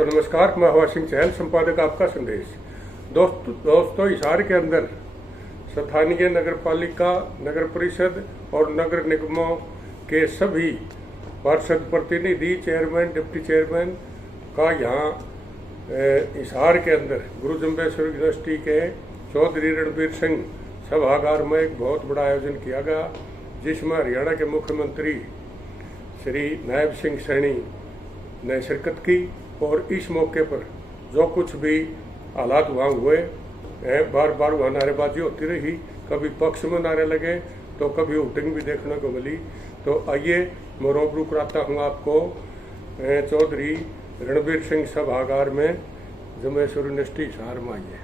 दोस्तों नमस्कार, मैं हवा सिंह चहल, संपादक आपका संदेश। दोस्तों हिसार के अंदर स्थानीय नगर पालिका, नगर परिषद और नगर निगमों के सभी पार्षद प्रतिनिधि, चेयरमैन, डिप्टी चेयरमैन का यहाँ हिसार के अंदर गुरु जम्बेश्वर यूनिवर्सिटी के चौधरी रणबीर सिंह सभागार में एक बहुत बड़ा आयोजन किया गया, जिसमें हरियाणा के मुख्यमंत्री श्री नायब सिंह सैनी ने शिरकत की। और इस मौके पर जो कुछ भी हालात वहाँ हुए, बार बार वहाँ नारेबाजी होती रही, कभी पक्ष में नारे लगे तो कभी वोटिंग भी देखने को मिली। तो आइए मैं रूबरू कराता हूँ आपको चौधरी रणबीर सिंह सभागार में जम्बेश्वर यूनिवर्सिटी हिसार में। आइए।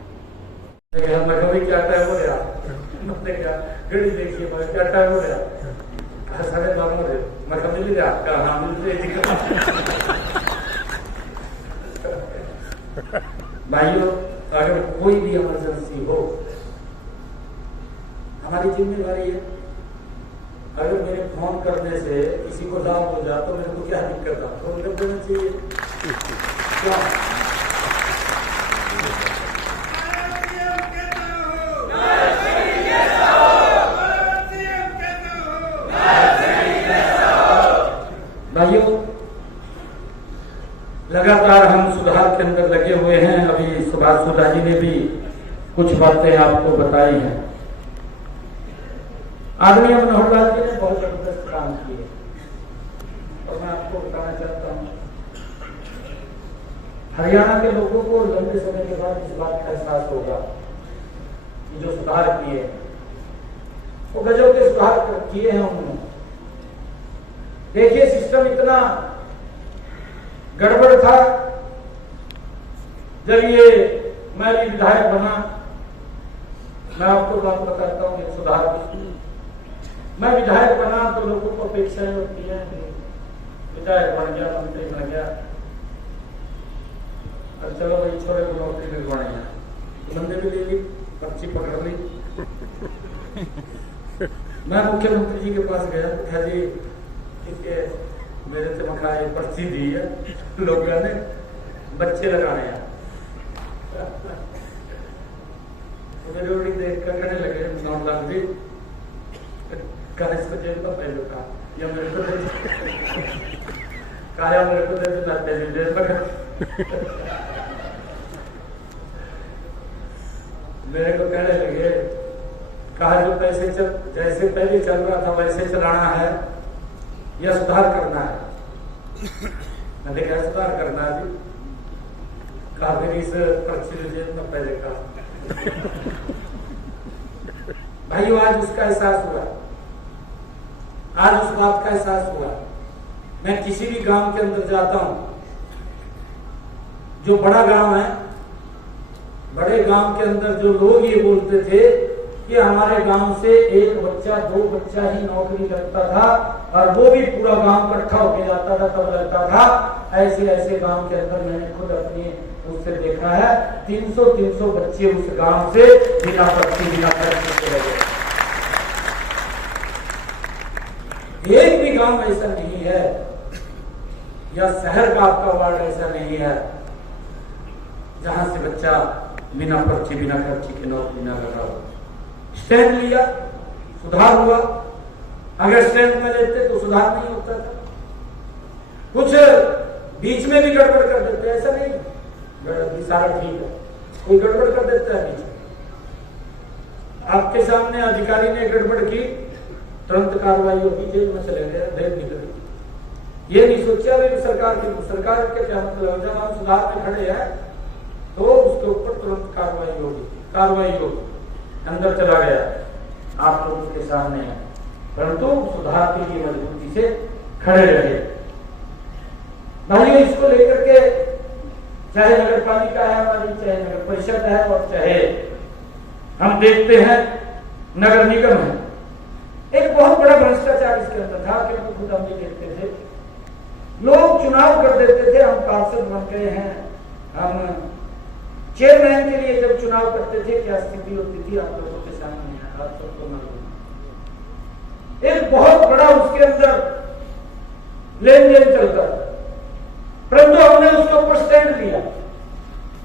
भाइयों, अगर कोई भी इमरजेंसी हो, हमारी जिम्मेदारी है। अगर मेरे फोन करने से किसी को लाभ हो जाए तो मेरे को क्या दिक्कत है? फोन कर देना चाहिए। क्या भाइयों, लगातार हम सुधार के अंदर लगे हुए हैं। अभी सुभाष सुधा जी ने भी कुछ बातें आपको बताई हैं। आदरणीय मनोहर लाल जी ने बहुत जबरदस्त काम किए और मैं आपको बताना चाहता हूं, हरियाणा के लोगों को लंबे समय के बाद इस बात का एहसास होगा कि जो सुधार किए वो गजब के सुधार किए हैं उन्होंने। देखिए, सिस्टम इतना गड़बड़ था। जब ये मैं भी विधायक बना, मैं आपको बात बताता हूँ, एक सुधार की। मैं विधायक बना तो लोगों को अपेक्षाएं होती है, विधायक बन गया, मंत्री बन गया, अब चलो भाई छोरे को नौकरी दिलवानी है, मंदिर भी ले ली, पर्ची पकड़ ली। मैं मुख्यमंत्री जी के पास गया, कहा जी ठीक है, मेरे से मखा ये पर्ची दी है, लोगों ने बच्चे लगाने हैं। मेरे रोटी देख कर कहने लगे, नौट लाख जी इसको जेल का पहले का या मेरे को काया मेरे को दे लाते हैं जेल पर। मेरे को कहने लगे, कहा जो पैसे जैसे पहले चल रहा था वैसे चलाना है या सुधार करना है? मैंने क्या सुधार करना है जी? कहा फिर इस पर्ची जेल में पहले का। भाइयों, आज उसका एहसास हुआ, आज उस बात का एहसास हुआ। मैं किसी भी गांव के अंदर जाता हूं, जो बड़ा गांव है, बड़े गांव के अंदर जो लोग ये बोलते थे कि हमारे गांव से एक बच्चा, दो बच्चा ही नौकरी लगता था और वो भी पूरा गांव इकट्ठा होके जाता था तब लगता था। ऐसे ऐसे गांव के अंदर मैंने खुद अपने उससे देखा है, 300 बच्चे उस गांव से बिना पर्ची, बिना खर्च चले गए। एक भी गांव ऐसा नहीं है या शहर का आपका वार्ड ऐसा नहीं है जहां से बच्चा बिना पर्ची, बिना खर्ची के नौकरी न लगा हो। स्टैंड लिया, सुधार हुआ। अगर स्टैंड में लेते तो सुधार नहीं होता था। कुछ बीच में भी गड़बड़ कर देते, ऐसा नहीं सारा ठीक है, कोई गड़बड़ कर देता है बीच में। आपके सामने अधिकारी ने गड़बड़ की, तुरंत कार्रवाई होगी, जेल में चले गए, देर निकली। ये नहीं सोचा भी सरकार के क्या मतलब, जब हम सुधार में खड़े हैं तो उसके ऊपर तुरंत कार्रवाई होगी। अंदर चला गया, आप लोगों के सामने है, परंतु सुधार के लिए मजबूती से खड़े रहे। भाइयों, इसको लेकर के चाहे नगर पालिका है हमारी, चाहे नगर परिषद है और चाहे हम देखते हैं नगर निगम है, एक बहुत बड़ा भ्रष्टाचार इसके अंदर था। क्योंकि खुद हम भी देखते थे, लोग चुनाव कर देते थे, हम पार्षद बन गए हैं, हम चेयरमैन के लिए जब चुनाव करते थे क्या स्थिति होती थी आप लोगों के सामने है, आप सबको मालूम। एक बहुत बड़ा उसके अंदर लेन देन चलता, परंतु हमने उन्होंने उसके ऊपर स्टैंड लिया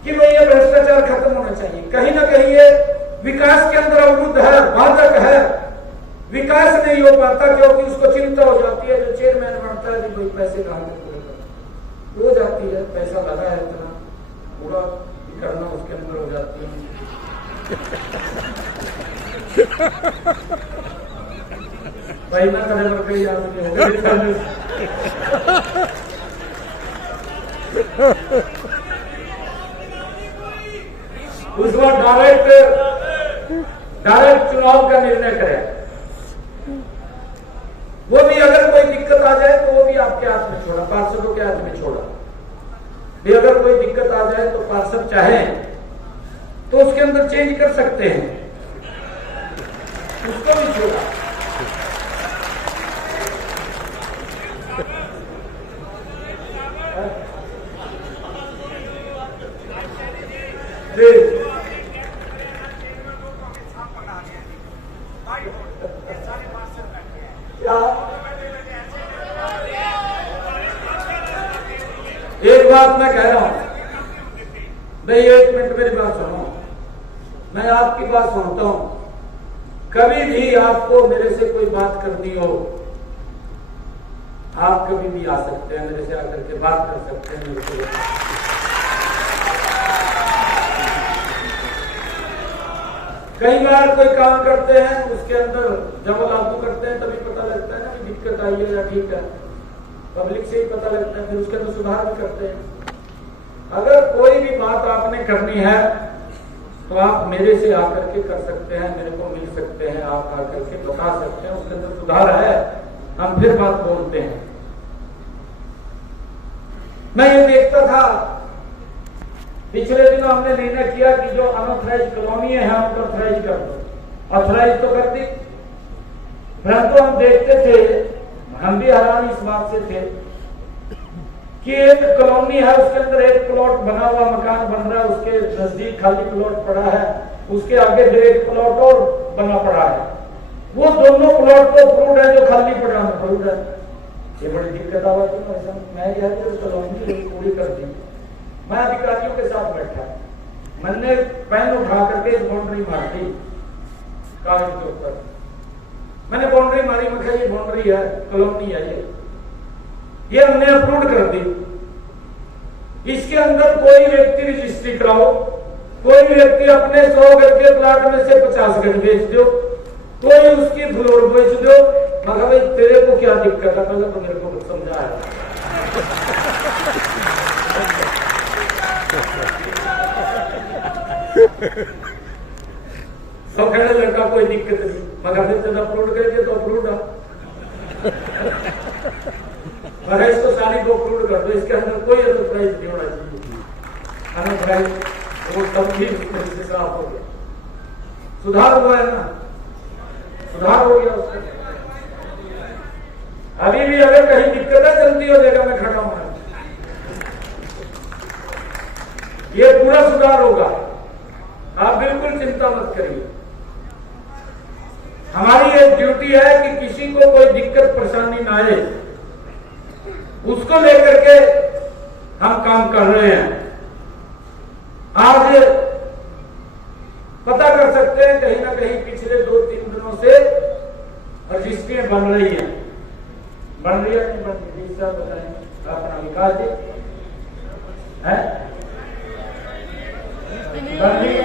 कि भाई ये भ्रष्टाचार खत्म होना चाहिए। कहीं ना कहीं ये विकास के अंदर अवरुद्ध है, बाधक है, विकास नहीं हो पाता, क्योंकि उसको चिंता हो जाती है। जो चेयरमैन बनता है कि भाई पैसे कहाँ से पूरे हो जाती है, पैसा लगा है इतना, पूरा करना उसके अंदर हो जाती है। भाई ना करे वर्ग याद नहीं होगा। उस वक्त डायरेक्ट चुनाव का निर्णय करें। वो भी अगर कोई दिक्कत आ जाए तो वो भी आपके हाथ में छोड़ा, पार्षदों के हाथ में छोड़ा। भी अगर कोई दिक्कत आ जाए तो पार्षद चाहे तो उसके अंदर चेंज कर सकते हैं, उसको भी छोड़ा। एक बात मैं कह रहा हूं भाई, एक मिनट मेरी बात सुनो। मैं आपकी बात सुनता हूं। कभी भी आपको मेरे से कोई बात करनी हो, आप कभी भी आ सकते हैं, मेरे से आकर के बात कर सकते हैं। मेरे से कई बार कोई काम करते हैं, उसके अंदर जब लागू करते हैं तभी पता लगता है ना कि दिक्कत आई है या ठीक है, पब्लिक से ही पता लगता है, फिर उसके अंदर सुधार भी करते हैं। अगर कोई भी बात आपने करनी है तो आप मेरे से आकर के कर सकते हैं, मेरे को मिल सकते हैं, आप आकर के बता सकते हैं, उसके अंदर सुधार है, हम फिर बात बोलते हैं। मैं ये देखता था, पिछले दिनों हमने निर्णय किया कि जो अनऑथराइज कॉलोनी है उनको ऑथराइज कर दो। ऑथराइज तो कर दी, परंतु हम देखते थे, हम भी हैरान इस बात से थे कि एक कॉलोनी है, उसके अंदर एक प्लॉट बना हुआ मकान बन रहा है, उसके नजदीक खाली प्लॉट पड़ा है, उसके आगे फिर एक प्लॉट और बना पड़ा है। वो दोनों प्लॉट तो अप्रूव्ड है, जो खाली पड़ा है अप्रूव्ड है। ये बड़ी दिक्कत आ रही है। मैं यह कॉलोनी पूरी कर दी। मैं अधिकारियों के साथ बैठा, मैंने पेन उठा करके बाउंड्री मार दी कागज के ऊपर। मैंने बाउंड्री मारी, मैं ये बाउंड्री है, कॉलोनी है, ये हमने अप्रूव कर दी। इसके अंदर कोई व्यक्ति रजिस्ट्री कराओ, कोई व्यक्ति अपने 100 गज के प्लाट में से 50 गज बेच दो, कोई उसकी फ्लोर बेच दो। मगर भाई तेरे को क्या दिक्कत है, पहले तो मेरे को समझा है। सब कहने लड़का कोई दिक्कत नहीं, मगर फिर जब अप्रूव कर दिया तो अप्रूव मगर इसको सारी को अप्रूव कर दो, इसके अंदर कोई अनऑथराइज नहीं होना चाहिए। अनऑथराइज वो सब भी साफ हो गया, सुधार हुआ है ना, सुधार हो गया उसका। अभी भी अगर कहीं दिक्कत है, जल्दी हो जाएगा, मैं खड़ा हूं, ये पूरा सुधार होगा, आप बिल्कुल चिंता मत करिए। हमारी एक ड्यूटी है कि किसी को कोई दिक्कत परेशानी ना आए, उसको लेकर के हम काम कर रहे हैं। आज पता कर सकते हैं कहीं ना कहीं पिछले 2-3 दिनों से रजिस्ट्रियां बन रही है, बन रही है नहीं बन रही, सब बताएंगे अपना विकास है, बन रही है।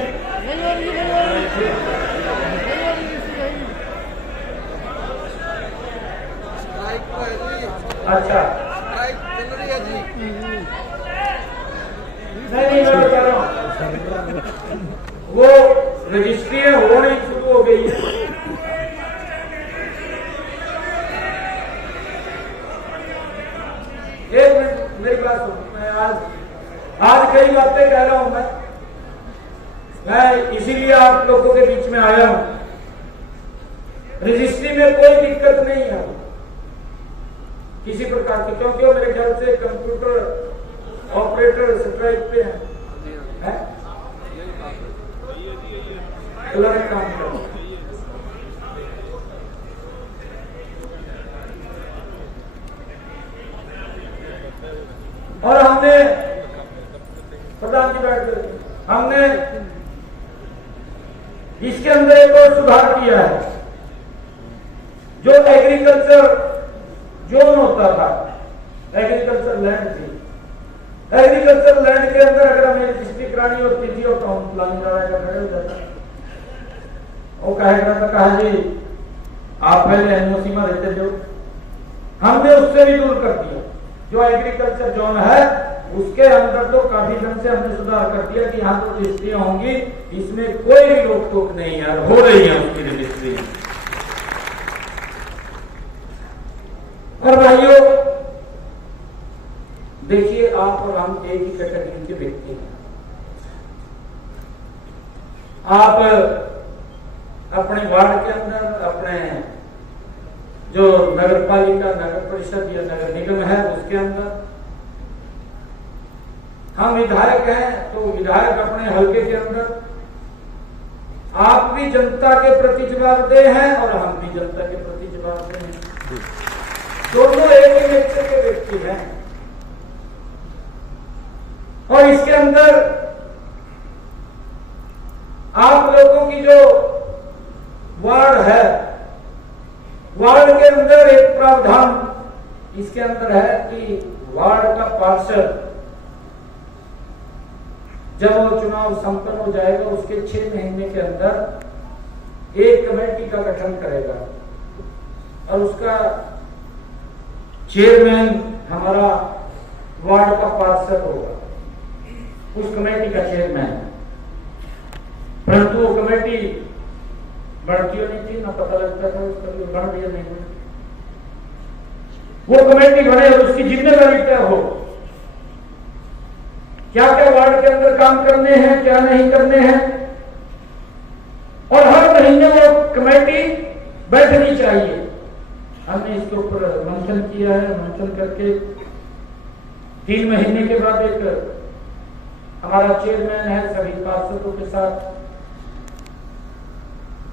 अच्छा चल रही है जी। नहीं मैं बता रहा हूँ, वो रजिस्ट्रियां होनी शुरू हो गई है। एक मिनट मेरी बात सुनो, मैं आज कई बातें कह रहा हूं, मैं इसीलिए आप लोगों के बीच में आया हूं। रजिस्ट्री में कोई दिक्कत नहीं है किसी प्रकार की, क्योंकि मेरे ख्याल से कंप्यूटर ऑपरेटर स्ट्राइक पे है? काम कर। और हमने इसके अंदर एक और सुधार किया है। जो एग्रीकल्चर जोन होता था, एग्रीकल्चर लैंड थी, एग्रीकल्चर लैंड के अंदर अगर हमें डिस्ट्रिक्ट रानी और पीजी और टाउन प्लानिंग का खड़े हो जाता, वो कहा जी आप पहले एनओसी में रहते जो, हमने उससे भी दूर कर दिया। जो एग्रीकल्चर जोन है उसके अंदर तो काफी ढंग से हमने सुधार कर दिया कि यहाँ तो रजिस्ट्रियां होंगी, इसमें कोई भी रोक टोक नहीं है, हो रही है उसकी रजिस्ट्री। और भाइयों देखिए, आप और हम एक ही कैटेगरी के व्यक्ति हैं। आप अपने वार्ड के अंदर, अपने जो नगर पालिका, नगर परिषद या नगर निगम है उसके अंदर, हम विधायक हैं तो विधायक अपने हलके के अंदर, आप भी जनता के प्रति जवाबदेह हैं और हम भी जनता के प्रति जवाबदेह हैं। दोनों एक ही नेचर के व्यक्ति हैं। और इसके अंदर आप लोगों की जो वार्ड है, वार्ड के अंदर एक प्रावधान इसके अंदर है कि वार्ड का पार्षद जब वो चुनाव संपन्न हो जाएगा उसके 6 महीने के अंदर एक कमेटी का गठन करेगा और उसका चेयरमैन हमारा वार्ड का पार्षद होगा, उस कमेटी का चेयरमैन। परंतु वो कमेटी बढ़ती नहीं थी, ना पता लगता था उसका बढ़ रही नहीं बढ़। वो कमेटी बने और उसकी जिम्मेदारी तय हो, क्या क्या वार्ड के अंदर काम करने हैं, क्या नहीं करने हैं, और हर महीने वो कमेटी बैठनी चाहिए। हमने इसके ऊपर मंथन किया है। मंथन करके 3 महीने के बाद एक हमारा चेयरमैन है, सभी पार्षदों के साथ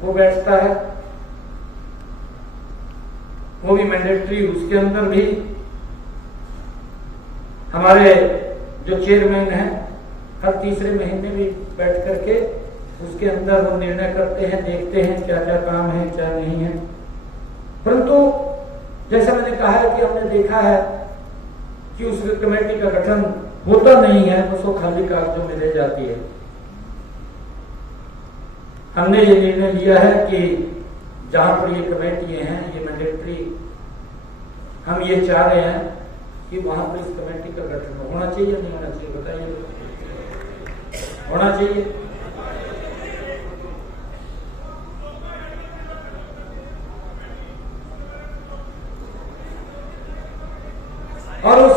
वो बैठता है, वो भी मैंडेटरी। उसके अंदर भी हमारे जो चेयरमैन हैं हर तीसरे महीने भी बैठ करके उसके अंदर वो निर्णय करते हैं, देखते हैं क्या क्या काम है क्या नहीं है। परंतु जैसा मैंने कहा है कि हमने देखा है कि उस कमेटी का गठन होता नहीं है, उसको खाली कागजों में ले जाती है। हमने ये निर्णय लिया है कि जहां पर ये कमेटी हैं, ये मैंडेटरी, हम ये चाह रहे हैं कि वहां पर इस कमेटी का गठन होना चाहिए, नहीं होना चाहिए, बताइए। होना चाहिए। और उस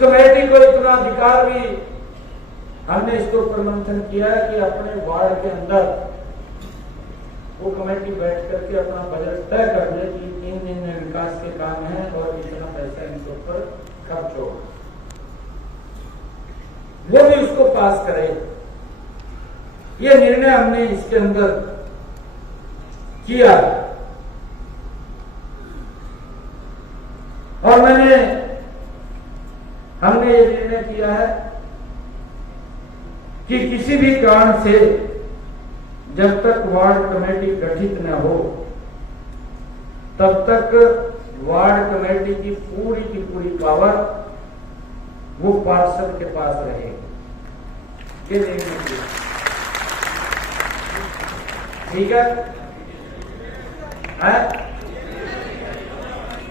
कमेटी को इतना अधिकार भी हमने इसके ऊपर मंथन किया है कि अपने वार्ड के अंदर वो कमेटी बैठ करके अपना बजट तय कर दे कि 3 दिन में विकास के काम है और इतना पैसा इनके ऊपर खर्च हो, वो भी उसको पास करे। ये निर्णय हमने इसके अंदर किया। और हमने ये निर्णय किया है कि किसी भी कारण से जब तक वार्ड कमेटी गठित न हो तब तक वार्ड कमेटी की पूरी पावर वो पार्षद के पास रहेगी। ये निर्णय किया, ठीक है?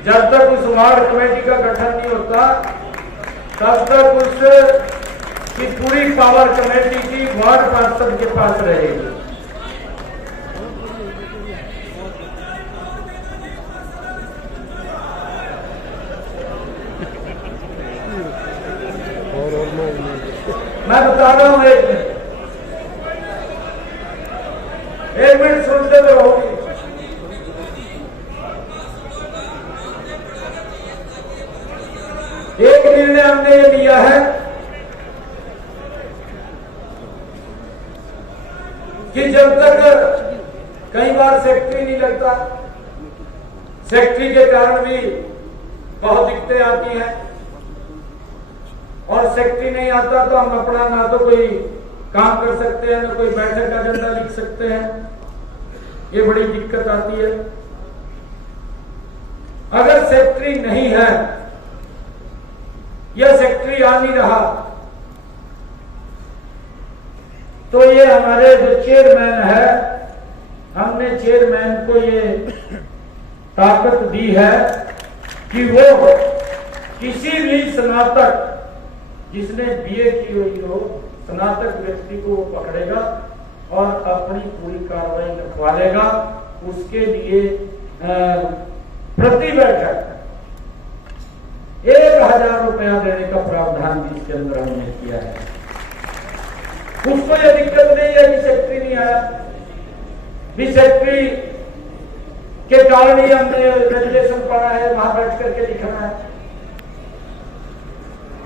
जब तक उस वार्ड कमेटी का गठन नहीं होता तब तक उसकी पूरी पावर कमेटी की वार्ड पार्षद के पास रहेगी। मैं बता रहा हूं, एक मिनट सुनते तो रहोगे। एक निर्णय हमने ये लिया है कि जब तक कई बार सेक्रेटरी नहीं लगता, सेक्रेटरी के कारण भी बहुत दिक्कतें आती हैं। और सेक्रेटरी नहीं आता तो हम अपना ना तो कोई काम कर सकते हैं, ना कोई बैठक का एजेंडा लिख सकते हैं। ये बड़ी दिक्कत आती है। अगर सेक्रेटरी नहीं है या सेक्रेटरी आ नहीं रहा तो ये हमारे जो चेयरमैन है, हमने चेयरमैन को ये ताकत दी है कि वो किसी भी स्नातक जिसने बीए की हुई हो, स्नातक व्यक्ति को वो पकड़ेगा और अपनी पूरी कार्रवाई लिखवा लेगा। उसके लिए प्रति बैठक 1000 रुपया देने का प्रावधान भी इसके अंदर हमने किया है। उसको यह दिक्कत नहीं है कि सेक्रेटरी नहीं आया, भी सेक्रेटरी के कारण ही हमने रेजुलेशन पढ़ा है, वहां बैठ करके लिखना है।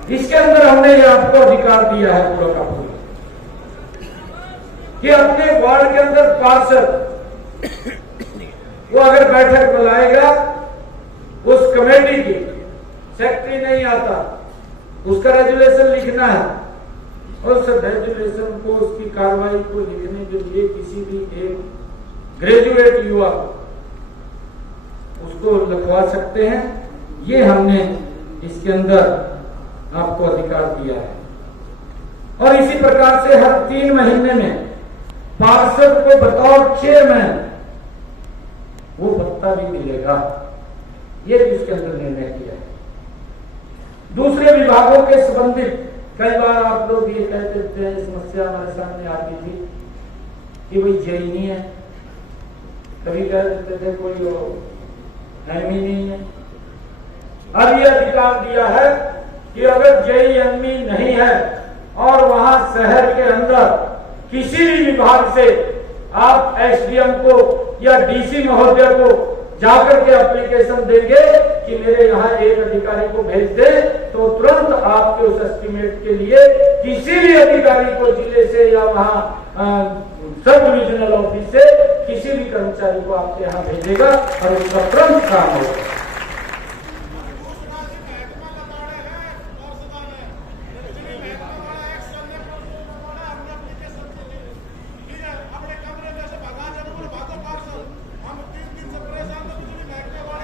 इसके अंदर हमने ये आपको अधिकार दिया है पूरा का पूरा कि अपने वार्ड के अंदर पार्षद वो अगर बैठक बुलाएगा, उस कमेटी की सेक्रेटरी नहीं आता, उसका रेजुलेशन लिखना है और उस रेजुलेशन को, उसकी कार्रवाई को लिखने के लिए किसी भी एक ग्रेजुएट युवा उसको लिखवा सकते हैं। ये हमने इसके अंदर आपको अधिकार दिया है। और इसी प्रकार से हर 3 महीने में पार्षद को बतौर चेयरमैन वो भत्ता भी मिलेगा। ये भी इसके अंदर निर्णय किया है। दूसरे विभागों के संबंधित कई बार आप लोग ये कहते थे, समस्या हमारे सामने आती थी कि भाई जेई नहीं है, कभी कह देते थे कोई एमई नहीं है। अब यह अधिकार दिया है कि अगर जेई एमई नहीं है और वहां शहर के अंदर किसी भी विभाग से आप एसडीएम को या डीसी महोदय को जाकर के एप्लीकेशन देंगे कि मेरे यहाँ एक अधिकारी को भेज दे, तो तुरंत आपके उस एस्टीमेट के लिए किसी भी अधिकारी को जिले से या वहाँ सब डिविजनल ऑफिस से किसी भी कर्मचारी को आपके यहाँ भेजेगा और उसका तुरंत काम होगा।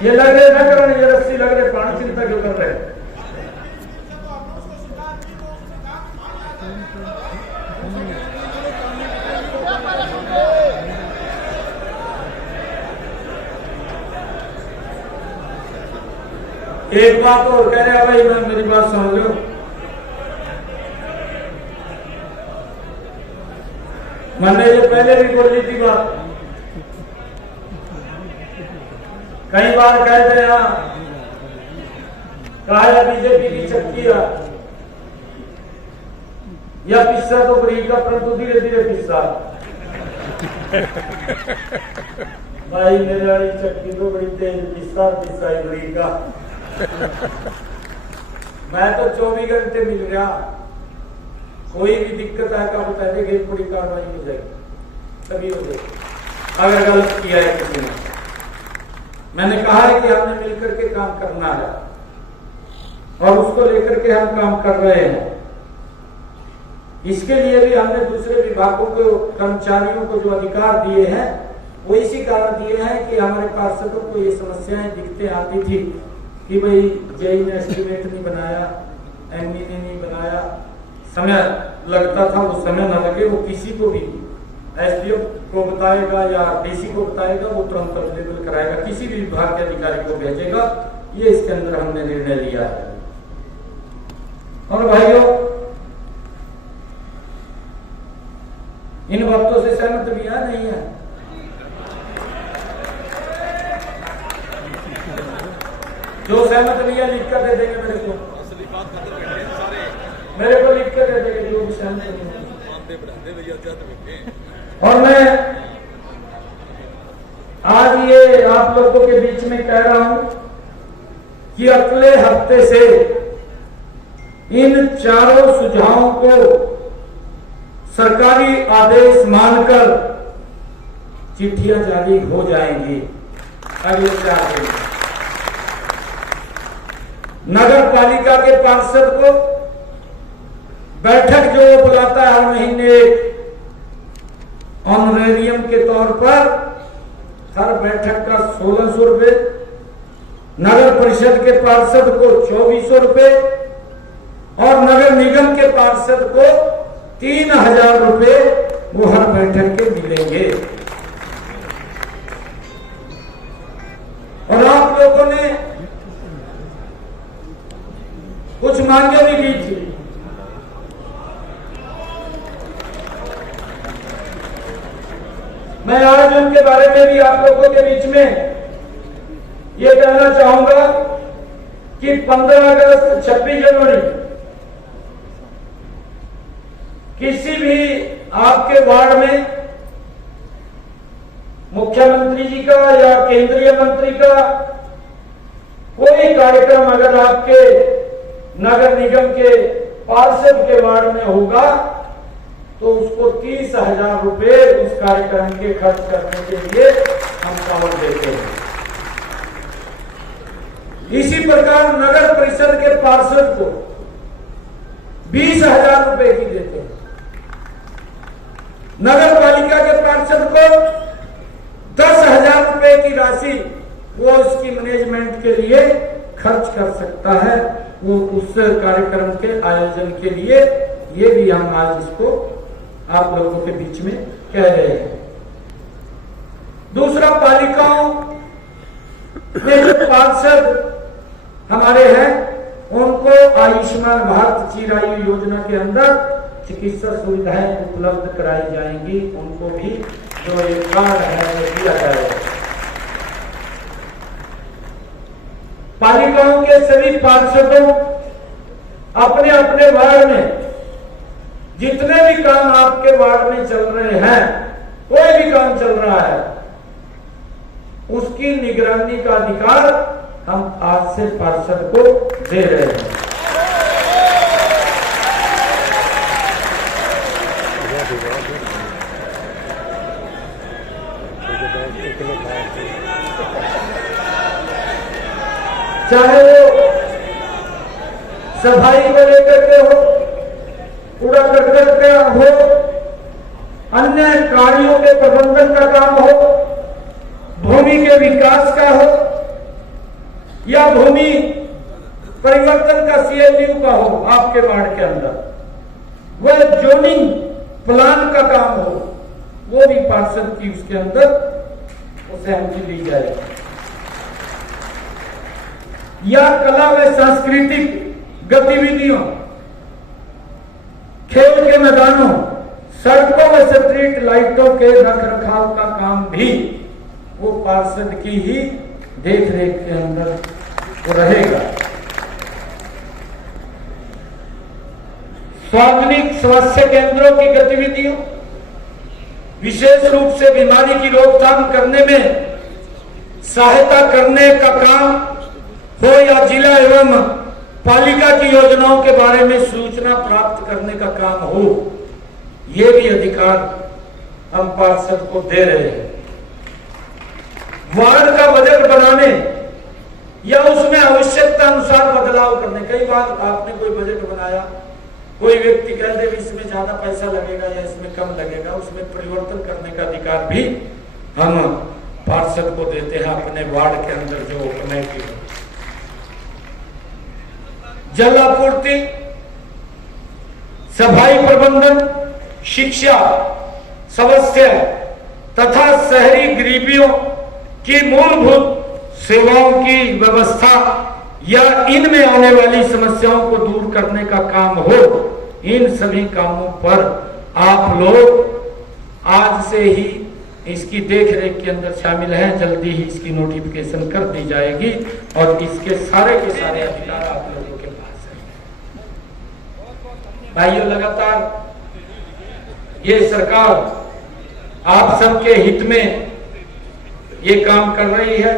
ये लग रहे ना करण, ये रस्सी लग रहे, प्राण चिंता क्यों कर रहे? एक बात और कह रहे भाई, मैं मेरी बात सुन लो। मैंने ये पहले भी बोली थी बात, कई बार कहते हैं कहा बीजेपी की चक्की या पिस्सा तो बरीका, परंतु धीरे धीरे पिस्सा। भाई मेरे वाली चक्की तो बड़ी तेज, पिस्सा पिस्सा ही बरीका। मैं तो 24 घंटे मिल गया, कोई भी दिक्कत है का बता देगी, पूरी कार्रवाई हो जाएगी तभी हो जाएगी। अगर गलत किया है किसी ने, मैंने कहा है कि हमने मिलकर के काम करना है और उसको लेकर के हम काम कर रहे हैं। इसके लिए भी हमने दूसरे विभागों को, कर्मचारियों को जो अधिकार दिए हैं वो इसी कारण दिए हैं कि हमारे पार्षदों को ये समस्याएं दिखते आती थी कि भाई जेई ने एस्टीमेट नहीं बनाया, एमई ने नहीं बनाया, समय लगता था, वो समय न लगे, वो किसी को भी एसडीएम को बताएगा या डीसी को बताएगा, वो तुरंत अवेलेबल कराएगा, किसी भी विभाग के अधिकारी को भेजेगा। ये इसके अंदर हमने निर्णय लिया है। और भाइयों, इन बातों से सहमत भी है नहीं है? जो सहमत नहीं है लिख कर दे देंगे मेरे को, मेरे को लिख कर दे देंगे जो भी सहमत नहीं है। और मैं आज ये आप लोगों के बीच में कह रहा हूं कि अगले हफ्ते से इन चारों सुझावों को सरकारी आदेश मानकर चिट्ठियां जारी हो जाएंगी। अगले 4 दिन नगर पालिका के पार्षद को बैठक जो बुलाता है हर महीने ऑनरेरियम के तौर पर, हर बैठक का 1600 रुपए, नगर परिषद के पार्षद को 2400 रुपए और नगर निगम के पार्षद को 3000 रुपए वो हर बैठक के मिलेंगे। और आप लोगों ने कुछ मांगे भी की थी। मैं आज उनके बारे में भी आप लोगों के बीच में ये कहना चाहूंगा कि 15 अगस्त 26 जनवरी किसी भी आपके वार्ड में मुख्यमंत्री जी का या केंद्रीय मंत्री का कोई कार्यक्रम अगर आपके नगर निगम के पार्षद के वार्ड में होगा तो उसको 30,000 रुपए उस कार्यक्रम के खर्च करने के लिए हम पावर देते हैं। इसी प्रकार नगर परिषद के पार्षद को 20,000 रुपए की देते हैं। नगर पालिका के पार्षद को 10,000 रुपए की राशि वो उसकी मैनेजमेंट के लिए खर्च कर सकता है, वो उस कार्यक्रम के आयोजन के लिए। ये भी हम आज इसको आप लोगों के बीच में कह रहे हैं। दूसरा, पालिकाओं में जो पार्षद हमारे हैं उनको आयुष्मान भारत चिरायु योजना के अंदर चिकित्सा सुविधाएं उपलब्ध कराई जाएंगी। उनको भी जो एक कार्ड है वो दिया जाएगा। पालिकाओं के सभी पार्षदों अपने अपने वार्ड में जितने भी काम आपके वार्ड में चल रहे हैं, कोई भी काम चल रहा है, उसकी निगरानी का अधिकार हम आज से पार्षद को दे रहे हैं। चाहे वो सफाई को लेकर के हो, कूड़ा करकट का हो, अन्य कार्यों के प्रबंधन का काम हो, भूमि के विकास का हो या भूमि परिवर्तन का CLU का हो आपके वार्ड के अंदर, वह जोनिंग प्लान का काम हो, वो भी पार्षद की उसके अंदर उसे हमकी दी जाएगी। या कला व सांस्कृतिक गतिविधियों, खेल के मैदानों, सड़कों व स्ट्रीट लाइटों के रखरखाव का काम भी वो पार्षद की ही देखरेख के अंदर वो रहेगा। सार्वजनिक स्वास्थ्य केंद्रों की गतिविधियों, विशेष रूप से बीमारी की रोकथाम करने में सहायता करने का काम हो या जिला एवं पालिका की योजनाओं के बारे में सूचना प्राप्त करने का काम हो, ये भी अधिकार हम पार्षद को दे रहे हैं। वार्ड का बजट बनाने या उसमें आवश्यकता अनुसार बदलाव करने, कई बार आपने कोई बजट बनाया, कोई व्यक्ति कह दे इसमें ज्यादा पैसा लगेगा या इसमें कम लगेगा, उसमें परिवर्तन करने का अधिकार भी हम पार्षद को देते हैं अपने वार्ड के अंदर जो कमेटी है। जल आपूर्ति, सफाई प्रबंधन, शिक्षा, स्वास्थ्य तथा शहरी गरीबियों की मूलभूत सेवाओं की व्यवस्था या इनमें आने वाली समस्याओं को दूर करने का काम हो, इन सभी कामों पर आप लोग आज से ही इसकी देखरेख के अंदर शामिल हैं। जल्दी ही इसकी नोटिफिकेशन कर दी जाएगी और इसके सारे के सारे अधिकार आप लोगों के पास हैं। भाइयों, लगातार ये सरकार आप सबके हित में ये काम कर रही है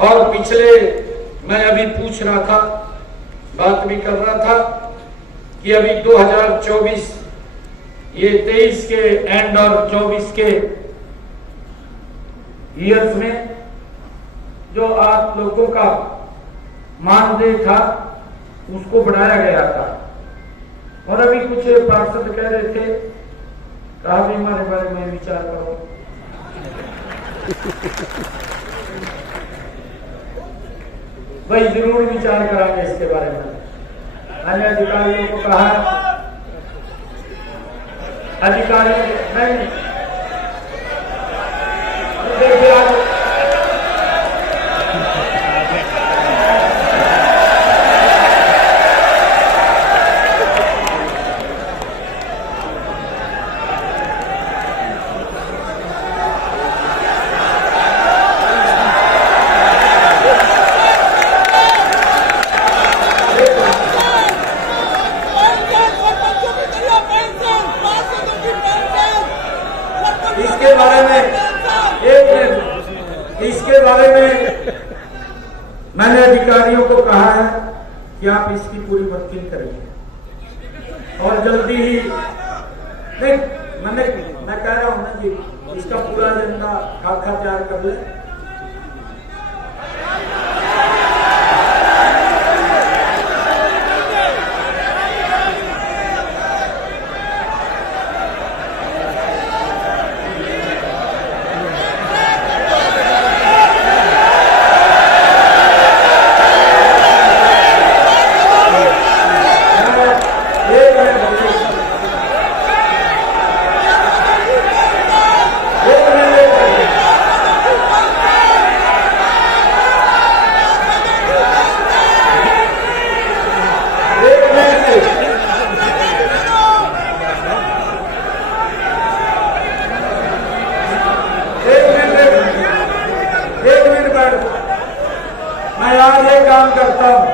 और पिछले मैं अभी पूछ रहा था, बात भी कर रहा था कि अभी 2024 ये 23 के एंड और 24 के ईयर्स में जो आप लोगों का मानदेय था उसको बढ़ाया गया था। और अभी कुछ पार्षद कह रहे थे, कहा भी हमारे बारे में विचार करो। भाई जरूर विचार करांगे इसके बारे में। अन्य अधिकारियों को कहा, अधिकारियों नहीं देखिए आप इसके बारे में इसके बारे में मैंने अधिकारियों को कहा है कि आप इसकी पूरी वर्किंग करिए और जल्दी ही नहीं, मैं कह रहा हूं ना जी, इसका पूरा एजेंडा खाका तैयार कर ले। मैं आज ये काम करता हूं,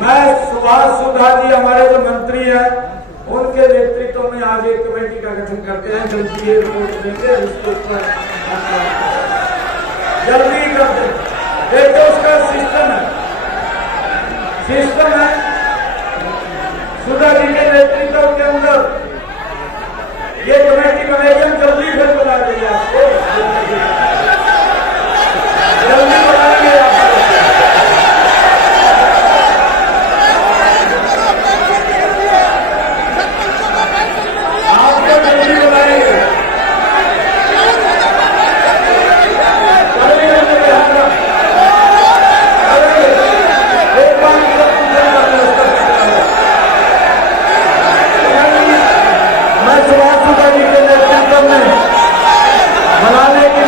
मैं सुभाष सुधा जी हमारे जो मंत्री हैं उनके नेतृत्व में आज एक कमेटी का गठन करते हैं, जल्दी ये रिपोर्ट देंगे, इसके ऊपर जल्दी कर दें। देखो उसका सिस्टम है सुधा जी के नेतृत्व के अंदर ये कमेटी बनेगी, हम जल्दी फिर बुला देंगे आपको, जल्दी बुलाएंगे आपको जल्दी बुलाएंगे। एक बार मैं सुभाष सुधा जी के नेतृत्व में बनाने की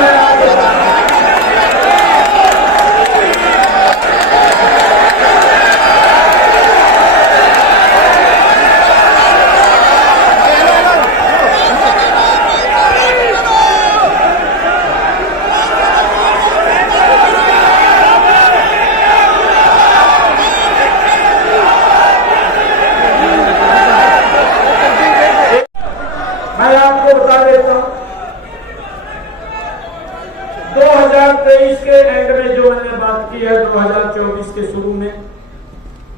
मैं आपको बता देता हूं, 2023 के एंड में जो मैंने बात की है, 2024 के शुरू में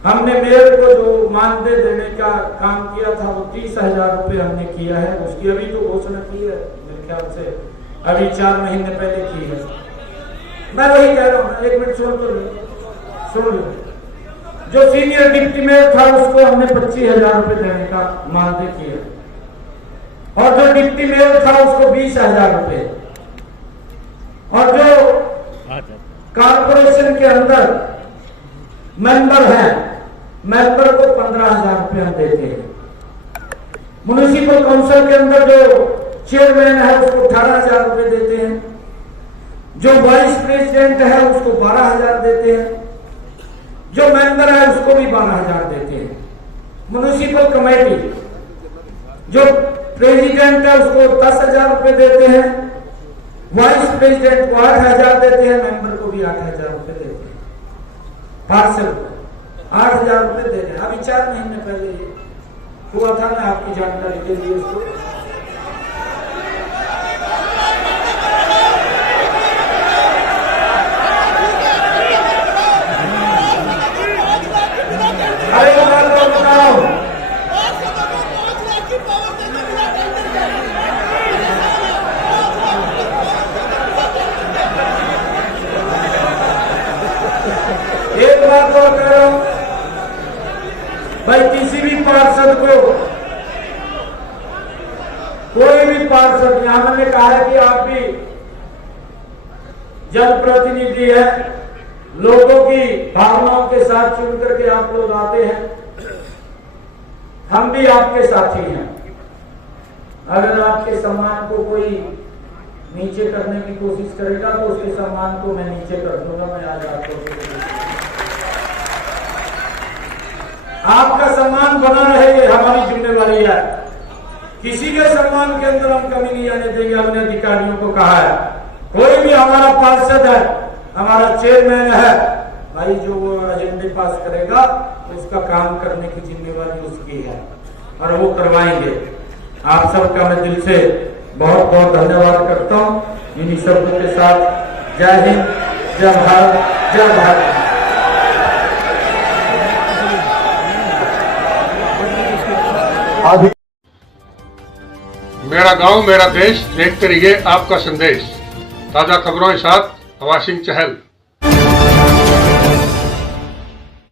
हमने मेयर को जो मानदेय देने का काम किया था वो 30,000 रुपये हमने किया है। उसकी अभी जो घोषणा की है मेरे ख्याल से अभी 4 महीने पहले की है। मैं वही कह रहा हूँ, एक मिनट सुन लो। जो सीनियर डिप्टी मेयर था उसको हमने 25,000 रुपये देने का मानदेय किया और जो डिप्टी मेयर था उसको 20,000 रुपये और जो कारपोरेशन के अंदर मेंबर है, मेंबर को 15,000 रुपये हम देते हैं। म्युनिसिपल काउंसिल के अंदर जो चेयरमैन है उसको 18,000 रुपये देते हैं, जो वाइस प्रेसिडेंट है उसको 12,000 देते हैं, जो मेंबर है उसको भी 12,000 देते हैं। म्युनिसिपल कमेटी जो प्रेसिडेंट है उसको 10,000 रुपये देते हैं, वाइस प्रेसिडेंट को 8,000 देते हैं, मेंबर को भी 8,000 रुपये देते हैं। पार्षद 8,000 रुपये दे रहे हैं। अभी 4 महीने पहले ये हुआ था, मैं आपकी जानकारी के लिए उसको अरे बताओ एक बात और कह रहा हूं, भाई किसी भी पार्षद को, कोई भी पार्षद, यहां मैंने कहा है कि आप भी जनप्रतिनिधि है, लोगों की भावनाओं के साथ चुन करके आप लोग आते हैं, हम भी आपके साथी हैं। अगर आपके सम्मान को कोई नीचे करने की कोशिश करेगा तो उसके सम्मान को मैं नीचे कर दूंगा। मैं आज आपका सम्मान बना रहे, ये हमारी जिम्मेवारी है। किसी के सम्मान के अंदर हम कमी नहीं आने देंगे। हमने अधिकारियों को कहा है, कोई भी हमारा पार्षद है, हमारा चेयरमैन है, भाई जो वो एजेंडे पास करेगा उसका काम करने की जिम्मेवारी उसकी है और वो करवाएंगे। आप सबका मैं दिल से बहुत बहुत धन्यवाद करता हूं। इन्हीं शब्दों के साथ जय हिंद, जय भारत, जय भारत। मेरा गांव मेरा देश, देखते रहिए आपका संदेश। ताजा खबरों के साथ हवा सिंह चहल।